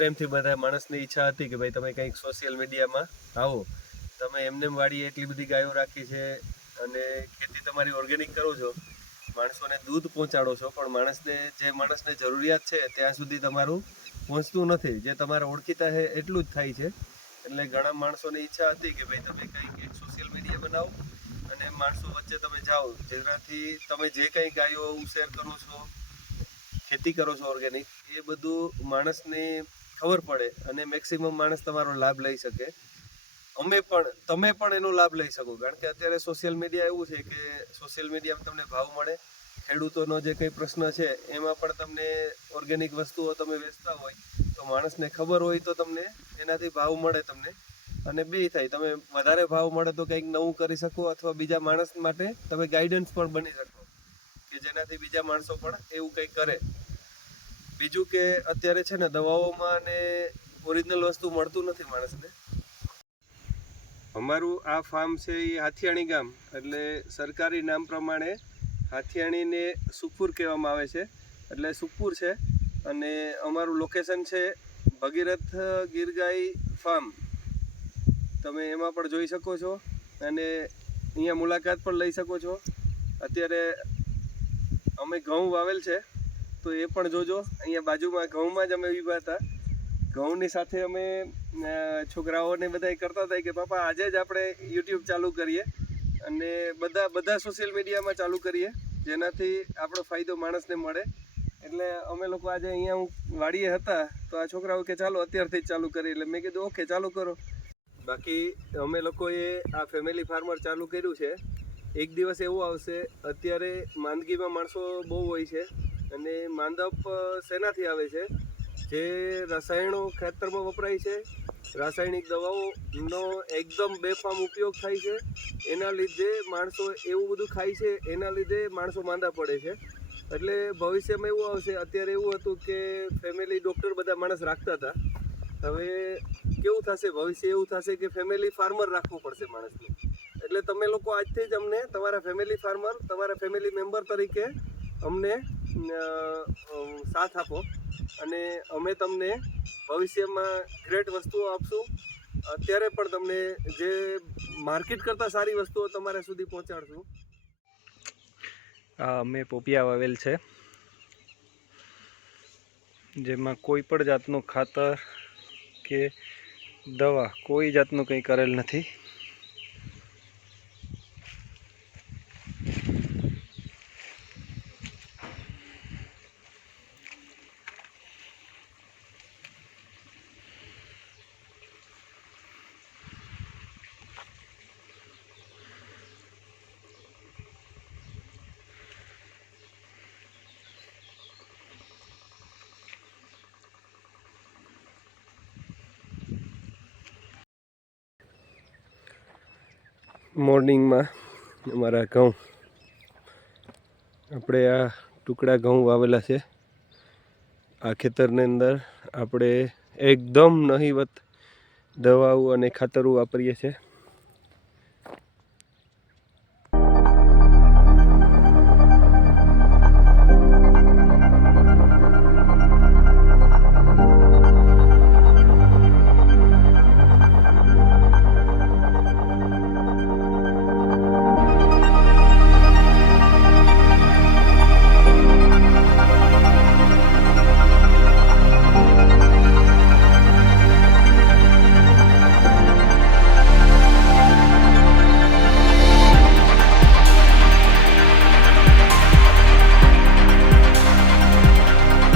ટાઈમથી બધા માણસની ઈચ્છા હતી કે ભાઈ તમે કંઈક સોશિયલ મીડિયામાં આવો. તમે એમને વાડીએ એટલી બધી ગાયો રાખી છે અને ખેતી તમારી ઓર્ગેનિક કરો છો, માણસોને દૂધ પહોંચાડો છો, પણ માણસને જરૂરિયાત છે ત્યાં સુધી તમારું પહોંચતું નથી. જે તમારા ઓળખીતા છે એટલું જ થાય છે. એટલે ઘણા માણસોની ઈચ્છા હતી કે ભાઈ તમે કંઈક એક સોશિયલ મીડિયા બનાવો અને માણસો વચ્ચે તમે જાઓ, જેનાથી તમે જે કંઈ ગાયો ઉછેર કરો છો, ખેતી કરો છો ઓર્ગેનિક, એ બધું માણસને ખબર પડે અને મેક્સિમમ માણસ તમારો લાભ લઈ શકે. તમે પણ એનો લાભ લઈ શકો, કારણ કે અત્યારે સોશિયલ મીડિયા એવું છે કે સોશિયલ મીડિયામાં તમને ભાવ મળે. ખેડૂતોનો જે કંઈ પ્રશ્ન છે એમાં પણ તમને ઓર્ગેનિક વસ્તુઓ તમે વેચતા હોય તો માણસને ખબર હોય તો તમને એનાથી ભાવ મળે તમને, અને બે થાય. તમે વધારે ભાવ મળે તો કંઈક નવું કરી શકો, અથવા બીજા માણસ માટે તમે ગાઈડન્સ પણ બની શકો કે જેનાથી બીજા માણસો પણ એવું કંઈક કરે. બીજું કે અત્યારે છે ને દવાઓમાં ને ઓરિજિનલ વસ્તુ મળતું નથી માણસને. અમારું આ ફાર્મ છે એ હાથિયાણી ગામ, એટલે સરકારી નામ પ્રમાણે હાથિયાણીને સુખપુર કહેવામાં આવે છે, એટલે સુખપુર છે. અને અમારું લોકેશન છે ભગીરથ ગીરગાય ફાર્મ. તમે એમાં પણ જોઈ શકો છો અને અહીંયા મુલાકાત પણ લઈ શકો છો. અત્યારે અમે ઘઉં વાવેલ છે તો એ પણ જોજો. અહીંયા બાજુમાં ઘઉંમાં જ અમે ઊભા હતા. ઘઉંની સાથે અમે છોકરાઓને બધા કરતા હતા કે પાપા આજે જ આપણે યુટ્યુબ ચાલુ કરીએ અને બધા સોશિયલ મીડિયામાં ચાલુ કરીએ, જેનાથી આપણો ફાયદો માણસને મળે. એટલે અમે લોકો આજે અહીંયા વાડીએ હતા તો આ છોકરાઓ કે ચાલો અત્યારથી જ ચાલુ કરીએ, એટલે મેં કીધું ઓકે ચાલુ કરો. બાકી અમે લોકોએ આ ફેમિલી ફાર્મર ચાલુ કર્યું છે. એક દિવસ એવો આવશે, અત્યારે માંદગીમાં માણસો બહુ હોય છે અને માંદપ શેનાથી આવે છે? જે રસાયણો ખેતરમાં વપરાય છે, રાસાયણિક દવાઓનો એકદમ બેફામ ઉપયોગ થાય છે, એના લીધે માણસો એવું બધું ખાય છે, એના લીધે માણસો માંદા પડે છે. એટલે ભવિષ્યમાં એવું આવશે, અત્યારે એવું હતું કે ફેમિલી ડૉક્ટર બધા માણસ રાખતા હતા. હવે કેવું થશે, ભવિષ્ય એવું થશે કે ફેમિલી ફાર્મર રાખવું પડશે માણસને. એટલે તમે લોકો આજથી જ અમને તમારા ફેમિલી ફાર્મર, તમારા ફેમિલી મેમ્બર તરીકે અમને સાથ આપો અને અમે તમને ભવિષ્યમાં ગ્રેટ વસ્તુઓ આપશું. અત્યારે પણ તમને જે માર્કેટ કરતાં સારી વસ્તુઓ તમારા સુધી પહોંચાડશું. અમે પોપિયા વાવેલ છે, જેમાં કોઈ પણ જાતનું ખાતર કે દવા કોઈ જાતનું કંઈ કરેલ નથી. મોર્નિંગમાં અમારા ઘઉં, આપણે આ ટુકડા ઘઉં વાવેલા છે. આ ખેતરની અંદર આપણે એકદમ નહીવત દવાઓ અને ખાતરો વાપરીએ છીએ.